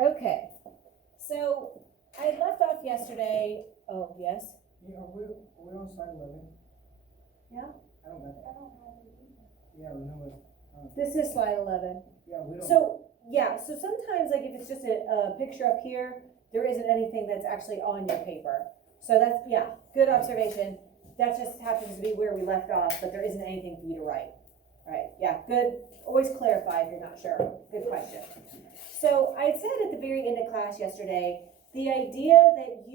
Okay, so I left off yesterday, oh, yes? Yeah, we're on slide 11. Yeah? I don't have it. Yeah, we know it. This is slide 11. Yeah, we don't. So, yeah, so sometimes, like, if it's just a picture up here, there isn't anything that's actually on your paper. So that's, yeah, good observation. That just happens to be where we left off, but there isn't anything for you to write. All right, yeah, good. Always clarify if you're not sure. Good question. So I said at the very end of class yesterday, the idea that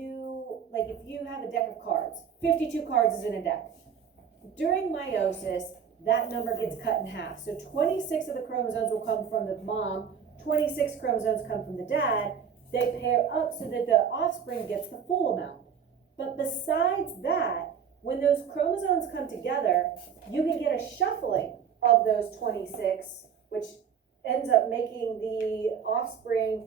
like if you have a deck of cards, 52 cards is in a deck. During meiosis, that number gets cut in half. So 26 of the chromosomes will come from the mom, 26 chromosomes come from the dad. They pair up so that the offspring gets the full amount. But besides that, when those chromosomes come together, you can get a shuffling of those 26, which ends up making the offspring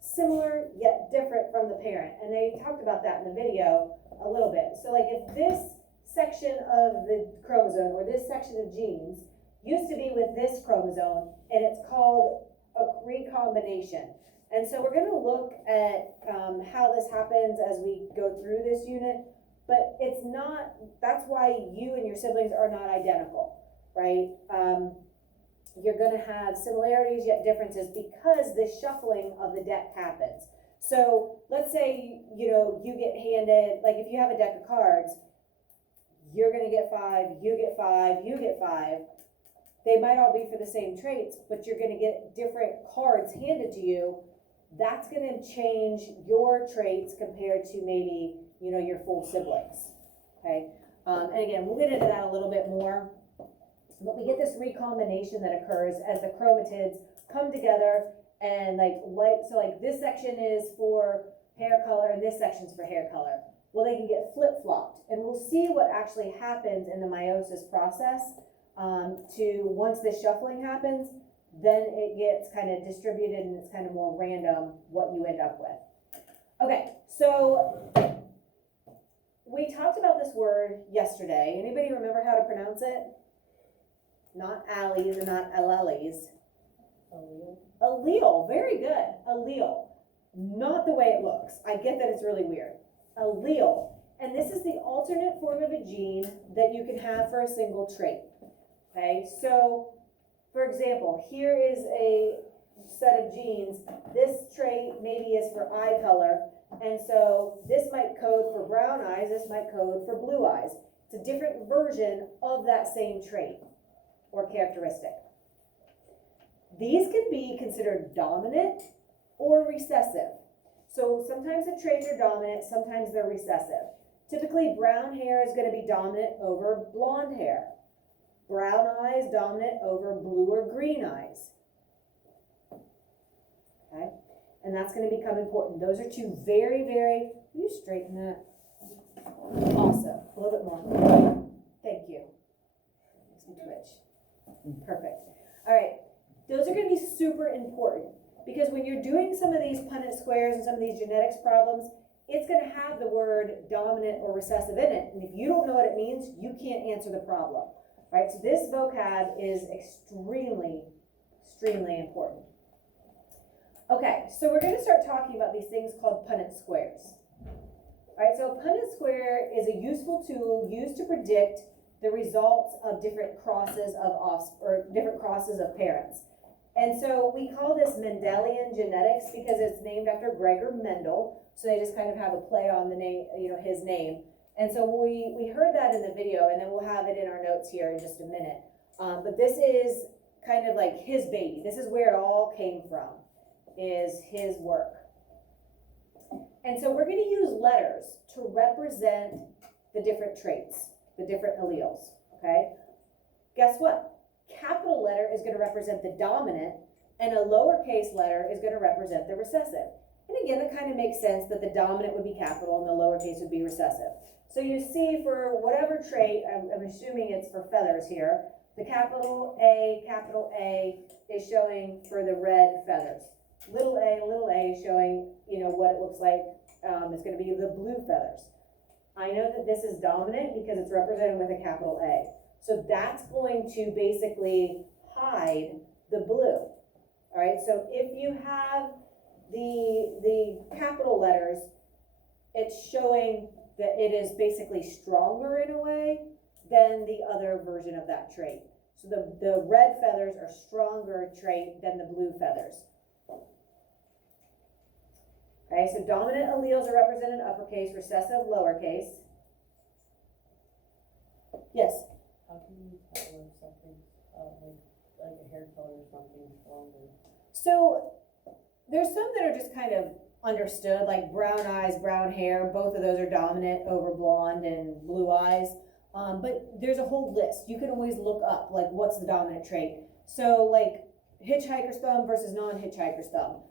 similar yet different from the parent. And they talked about that in the video a little bit. So like if this section of the chromosome or this section of genes used to be with this chromosome, and it's called a recombination. And so we're going to look at how this happens as we go through this unit, but it's not, that's why you and your siblings are not identical, right? You're going to have similarities yet differences because this shuffling of the deck happens. So let's say, you get handed, like if you have a deck of cards, you're going to get 5, you get 5, you get 5. They might all be for the same traits, but you're going to get different cards handed to you. That's going to change your traits compared to maybe, your full siblings, okay? And again, we'll get into that a little bit more. But we get this recombination that occurs as the chromatids come together and so this section is for hair color and this section's for hair color. Well, they can get flip-flopped, and we'll see what actually happens in the meiosis process once this shuffling happens, then it gets kind of distributed and it's kind of more random what you end up with. Okay, so we talked about this word yesterday. Anybody remember how to pronounce it? Not alleles and not alleles. Allele. Allele, very good. Allele. Not the way it looks. I get that it's really weird. Allele. And this is the alternate form of a gene that you can have for a single trait. Okay, so for example, here is a set of genes. This trait maybe is for eye color. And so this might code for brown eyes, this might code for blue eyes. It's a different version of that same trait or characteristic. These can be considered dominant or recessive. So sometimes the traits are dominant, sometimes they're recessive. Typically, brown hair is going to be dominant over blonde hair. Brown eyes dominant over blue or green eyes. Okay, and that's going to become important. Those are two very, very, will you straighten that? Awesome, a little bit more. Thank you. Makes me twitch. Perfect. All right, those are going to be super important because when you're doing some of these Punnett squares and some of these genetics problems, it's going to have the word dominant or recessive in it. And if you don't know what it means, you can't answer the problem. Right, so this vocab is extremely, extremely important. Okay, so we're going to start talking about these things called Punnett squares. All right, so a Punnett square is a useful tool used to predict the results of different crosses of different crosses of parents. And so we call this Mendelian genetics because it's named after Gregor Mendel. So they just kind of have a play on the name, his name. And so we heard that in the video, and then we'll have it in our notes here in just a minute. But this is kind of like his baby. This is where it all came from, is his work. And so we're going to use letters to represent the different traits, the different alleles, okay? Guess what? Capital letter is going to represent the dominant, and a lowercase letter is going to represent the recessive. And again, it kind of makes sense that the dominant would be capital and the lowercase would be recessive. So you see for whatever trait, I'm assuming it's for feathers here, the capital A is showing for the red feathers. Little a showing, what it looks like. It's going to be the blue feathers. I know that this is dominant because it's represented with a capital A. So that's going to basically hide the blue. All right, so if you have the capital letters, it's showing that it is basically stronger in a way than the other version of that trait. So the red feathers are stronger trait than the blue feathers. Okay, so dominant alleles are represented in uppercase, recessive lowercase. Yes? How can you tell if something's, like a hair color or something stronger? So there's some that are just kind of understood, like brown eyes, brown hair, both of those are dominant over blonde and blue eyes. But there's a whole list. You can always look up, like, what's the dominant trait. So, like, hitchhiker's thumb versus non-hitchhiker's thumb.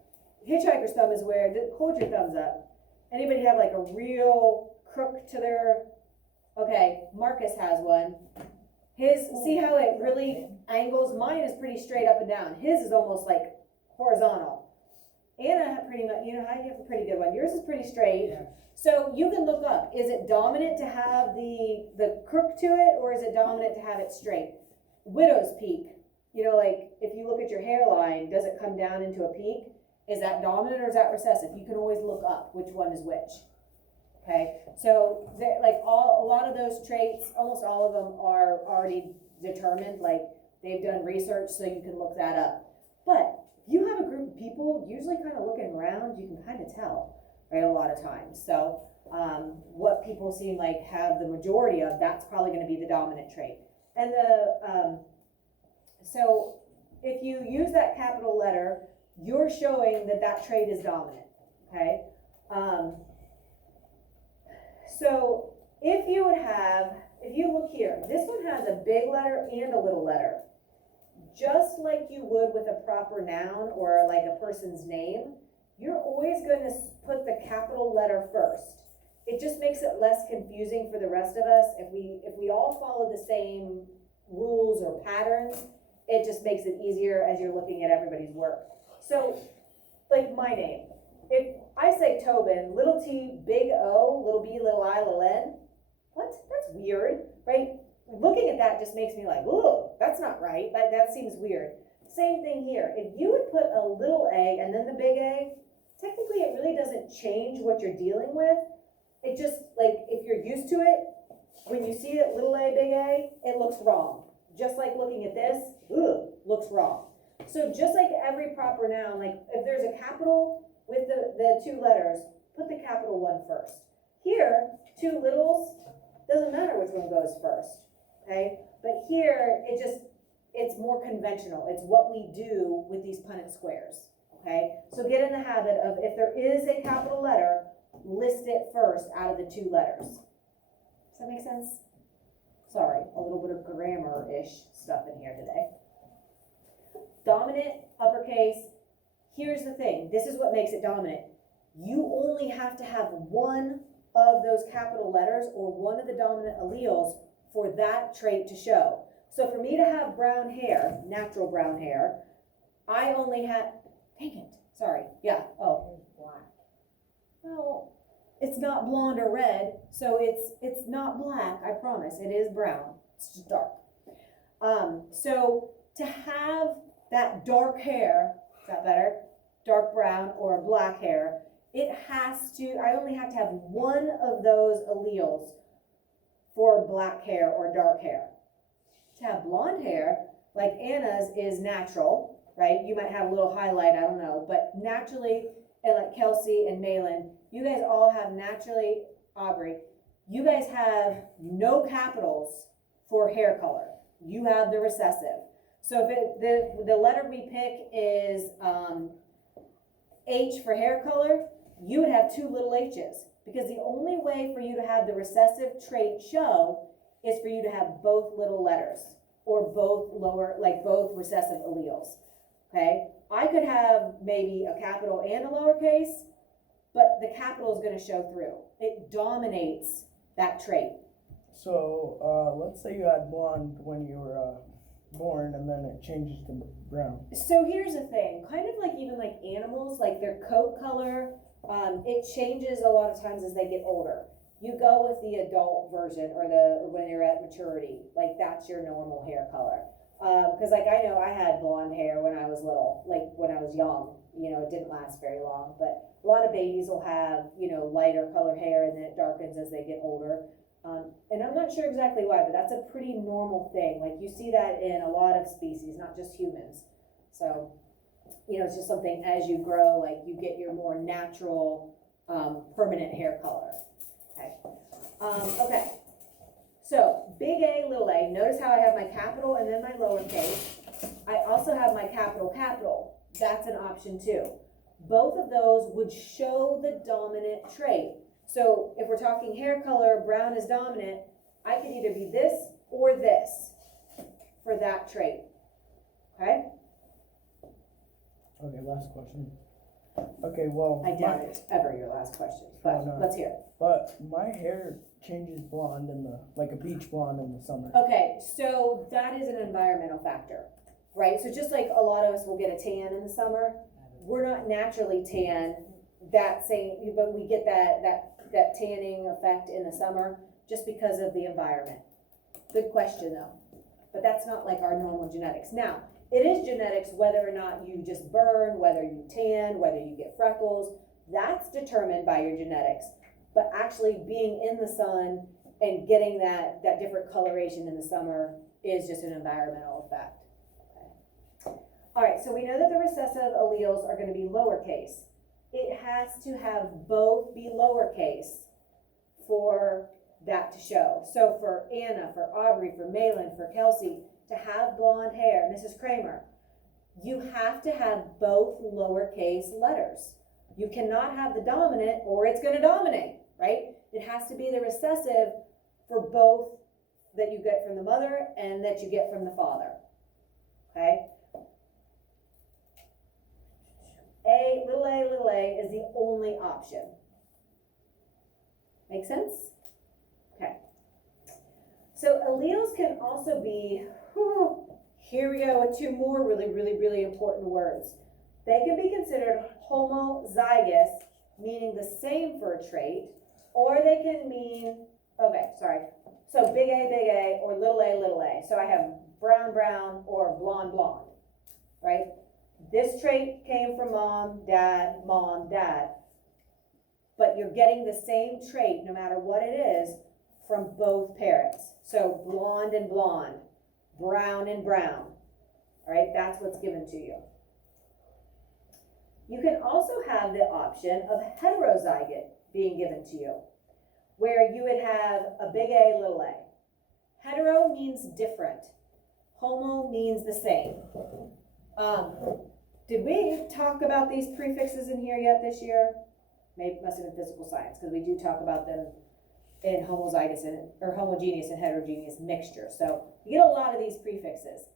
Hitchhiker's thumb is where, hold your thumbs up. Anybody have, like, a real crook to their, okay, Marcus has one. His, see how it really angles? Mine is pretty straight up and down. His is almost, like, horizontal. Anna had pretty much, you know, you have a pretty good one. Yours is pretty straight. Yeah. So you can look up, is it dominant to have the crook to it, or is it dominant to have it straight? Widow's peak, you know, like if you look at your hairline, does it come down into a peak? Is that dominant or is that recessive? You can always look up which one is which. Okay, so like a lot of those traits, almost all of them are already determined, like they've done research, so you can look that up. But if you have a group of people, usually kind of looking around, you can kind of tell. Right, a lot of times. So what people seem like have the majority of, that's probably going to be the dominant trait. And so if you use that capital letter, you're showing that that trait is dominant. Okay. So if you look here, this one has a big letter and a little letter. Just like you would with a proper noun or like a person's name, you're always going to put the capital letter first. It just makes it less confusing for the rest of us. If we all follow the same rules or patterns, it just makes it easier as you're looking at everybody's work. So, like my name, if I say Tobin, little t, big O, little b, little I, little n, what? That's weird, right? Looking at that just makes me like, whoa, that's not right. That seems weird. Same thing here. If you would put a little a and then the big A, technically it really doesn't change what you're dealing with. It just, like, if you're used to it, when you see it, little a, big A, it looks wrong. Just like looking at this, looks wrong. So just like every proper noun, like if there's a capital with the two letters, put the capital one first. Here, two littles, doesn't matter which one goes first, okay? But here, it's more conventional. It's what we do with these Punnett squares. Okay, so get in the habit of, if there is a capital letter, list it first out of the two letters. Does that make sense? Sorry, a little bit of grammar-ish stuff in here today. Dominant, uppercase. Here's the thing. This is what makes it dominant. You only have to have one of those capital letters or one of the dominant alleles for that trait to show. So for me to have brown hair, natural brown hair, I only have, dang it, sorry, yeah, oh. It's black. Well, it's not blonde or red, so it's not black, I promise, it is brown, it's just dark. So to have that dark hair, is that better? Dark brown or black hair, I only have to have one of those alleles for black hair or dark hair. To have blonde hair, like Anna's is natural, right? You might have a little highlight, I don't know, but naturally, and like Kelsey and Malin, you guys all have naturally, Aubrey, you guys have no capitals for hair color. You have the recessive. So if the letter we pick is H for hair color, you would have two little h's, because the only way for you to have the recessive trait show is for you to have both little letters or both both recessive alleles. Okay, I could have maybe a capital and a lowercase, but the capital is going to show through. It dominates that trait. So, let's say you had blonde when you were born, and then it changes to brown. So here's the thing, kind of like even like animals, like their coat color, it changes a lot of times as they get older. You go with the adult version or when you're at maturity, like that's your normal hair color. Cause like I know I had blonde hair when I was little, like when I was young, it didn't last very long, but a lot of babies will have, lighter color hair and then it darkens as they get older. And I'm not sure exactly why, but that's a pretty normal thing. Like you see that in a lot of species, not just humans. So, it's just something as you grow, like you get your more natural, permanent hair color. Okay. Okay. So big A, little a, notice how I have my capital and then my lowercase. I also have my capital. That's an option too. Both of those would show the dominant trait. So if we're talking hair color, brown is dominant, I could either be this or this for that trait. Okay? Okay, last question. Okay, well. I doubt it's ever your last question, but Oh, no. let's hear it. But my hair changes blonde like a beach blonde in the summer. Okay, so that is an environmental factor, right? So just like a lot of us will get a tan in the summer, we're not naturally tan but we get that tanning effect in the summer just because of the environment. Good question though, but that's not like our normal genetics. Now, it is genetics whether or not you just burn, whether you tan, whether you get freckles, that's determined by your genetics. But actually being in the sun and getting that different coloration in the summer is just an environmental effect. Okay. All right, so we know that the recessive alleles are going to be lowercase. It has to have both be lowercase for that to show. So for Anna, for Aubrey, for Malin, for Kelsey, to have blonde hair, Mrs. Kramer, you have to have both lowercase letters. You cannot have the dominant or it's going to dominate, right? It has to be the recessive for both that you get from the mother and that you get from the father, okay? Little a is the only option. Make sense? Okay. So alleles can also be, here we go with two more really important words. They can be considered homozygous, meaning the same for a trait, or they can mean, so big A, or little a. So I have brown, or blonde, right? This trait came from mom, dad, but you're getting the same trait, no matter what it is, from both parents. So blonde and blonde, brown and brown, all right? That's what's given to you. You can also have the option of heterozygote being given to you, where you would have a big A, little a. Hetero means different. Homo means the same. Did we talk about these prefixes in here yet this year? Maybe must have been physical science, because we do talk about them in homozygous or homogeneous and heterogeneous mixture. So you get a lot of these prefixes.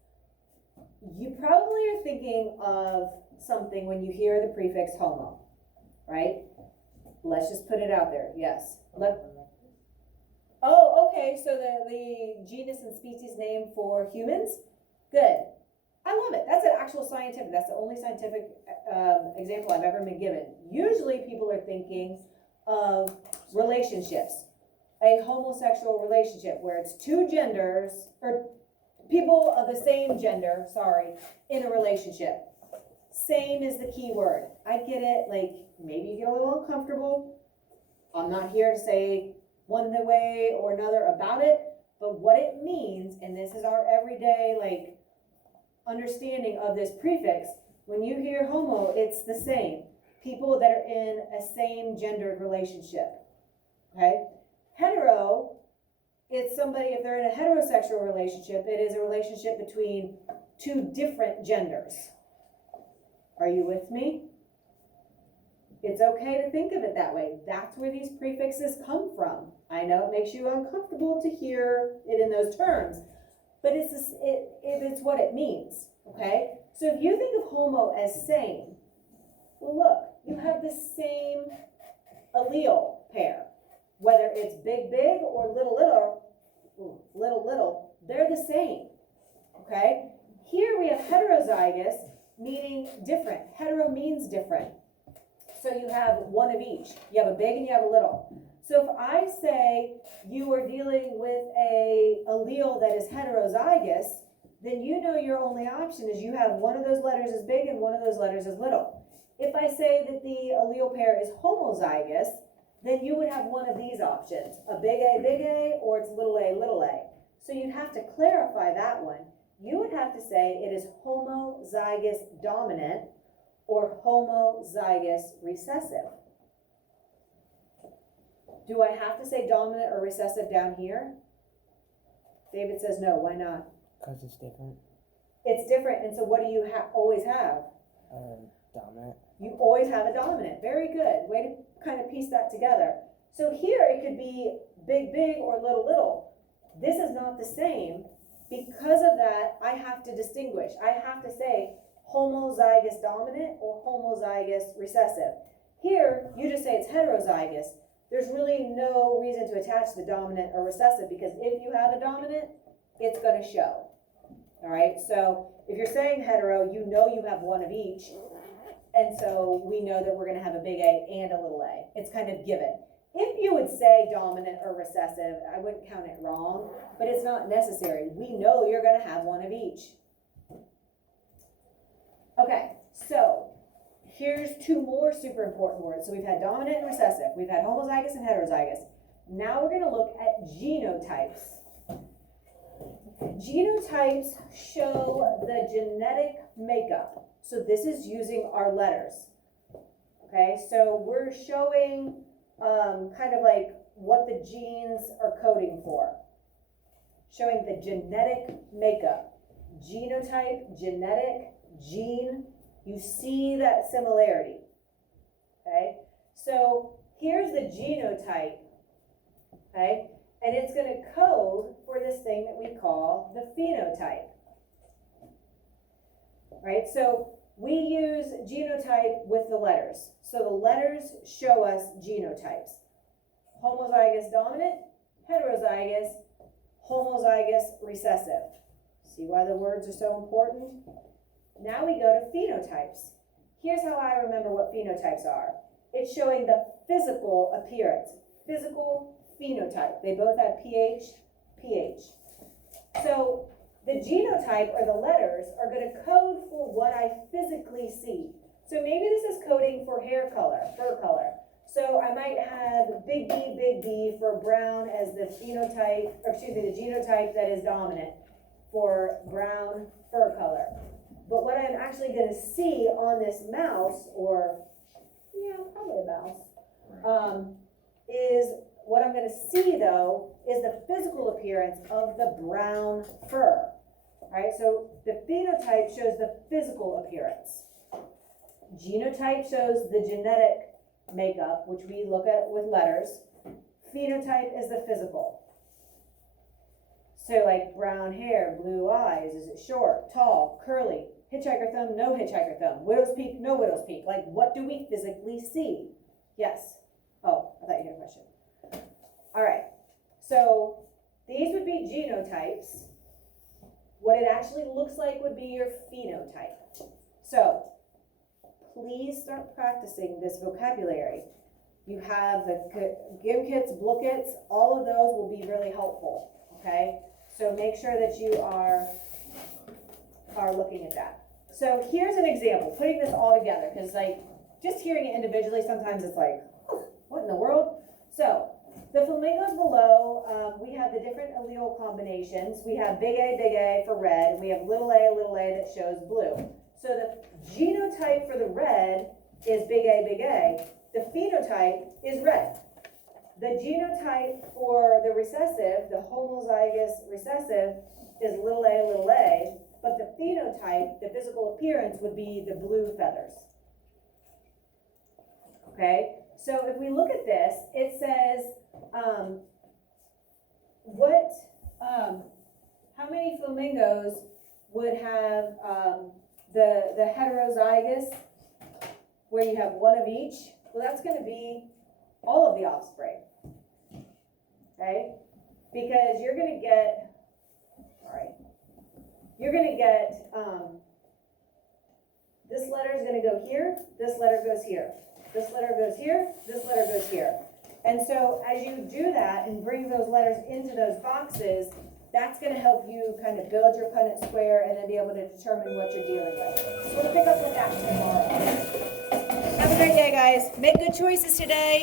You probably are thinking of something when you hear the prefix homo, right? Let's just put it out there. Yes. Oh, okay. So the genus and species name for humans? Good. I love it. That's an actual scientific, that's the only scientific example I've ever been given. Usually people are thinking of relationships, a homosexual relationship where it's two genders, or people of the same gender, in a relationship. Same is the key word. I get it, like maybe you get a little uncomfortable. I'm not here to say one way or another about it, but what it means, and this is our everyday understanding of this prefix, when you hear homo, it's the same. People that are in a same gendered relationship, okay? Hetero, it's somebody, if they're in a heterosexual relationship, it is a relationship between two different genders. Are you with me? It's okay to think of it that way. That's where these prefixes come from. I know it makes you uncomfortable to hear it in those terms, but it's what it means, okay? So if you think of homo as same, well look, you have the same allele pair. Whether it's big or little, they're the same, okay? Here we have heterozygous, meaning different. Hetero means different. So you have one of each. You have a big and you have a little. So if I say you are dealing with a allele that is heterozygous, then you know your only option is you have one of those letters is big and one of those letters is little. If I say that the allele pair is homozygous, then you would have one of these options, a, or it's little a. So you'd have to clarify that one. You would have to say it is homozygous dominant or homozygous recessive. Do I have to say dominant or recessive down here? David says no, why not? Because it's different. It's different, and so what do you always have? Dominant. You always have a dominant. Very good. Way to kind of piece that together. So here it could be big, or little. This is not the same. Because of that, I have to distinguish. I have to say homozygous dominant or homozygous recessive. Here, you just say it's heterozygous. There's really no reason to attach the dominant or recessive because if you have a dominant, it's going to show. All right, so if you're saying hetero, you know you have one of each. And so we know that we're going to have a big A and a little a. It's kind of given. If you would say dominant or recessive, I wouldn't count it wrong, but it's not necessary. We know you're going to have one of each. Okay, so here's two more super important words. So we've had dominant and recessive. We've had homozygous and heterozygous. Now we're going to look at genotypes. Genotypes show the genetic makeup. So this is using our letters. Okay, so we're showing kind of like what the genes are coding for. Showing the genetic makeup. Genotype, genetic, gene. You see that similarity. Okay, so here's the genotype. Okay, and it's going to code for this thing that we call the phenotype. Right, so we use genotype with the letters. So the letters show us genotypes. Homozygous dominant, heterozygous, homozygous recessive. See why the words are so important? Now we go to phenotypes. Here's how I remember what phenotypes are. It's showing the physical appearance. Physical phenotype. They both have PH. So the genotype or the letters are going to code for what I physically see. So maybe this is coding for hair color, fur color. So I might have big B for brown as the phenotype, or excuse me, the genotype that is dominant for brown fur color. But what I'm actually going to see on this mouse, or yeah, probably a mouse, is what I'm going to see though is the physical appearance of the brown fur. Right, so the phenotype shows the physical appearance. Genotype shows the genetic makeup, which we look at with letters. Phenotype is the physical. So like brown hair, blue eyes, is it short, tall, curly, hitchhiker thumb, no hitchhiker thumb, widow's peak, no widow's peak. Like what do we physically see? Yes. Oh, I thought you had a question. All right, so these would be genotypes. What it actually looks like would be your phenotype. So please start practicing this vocabulary. You have the Gimkits, Blookits, all of those will be really helpful, okay? So make sure that you are looking at that. So here's an example, putting this all together, because like just hearing it individually, sometimes it's like, what in the world? So the flamingos below, we have the different allele combinations. We have big A for red, and we have little a that shows blue. So the genotype for the red is big A. The phenotype is red. The genotype for the recessive, the homozygous recessive, is little a, but the phenotype, the physical appearance, would be the blue feathers. Okay, so if we look at this, it says, how many flamingos would have the heterozygous, where you have one of each? Well, that's going to be all of the offspring, okay? Because you're going to get, this letter is going to go here, this letter goes here, this letter goes here, this letter goes here. And so as you do that and bring those letters into those boxes, that's gonna help you kind of build your Punnett square and then be able to determine what you're dealing with. So we'll pick up with that tomorrow. Have a great day, guys. Make good choices today.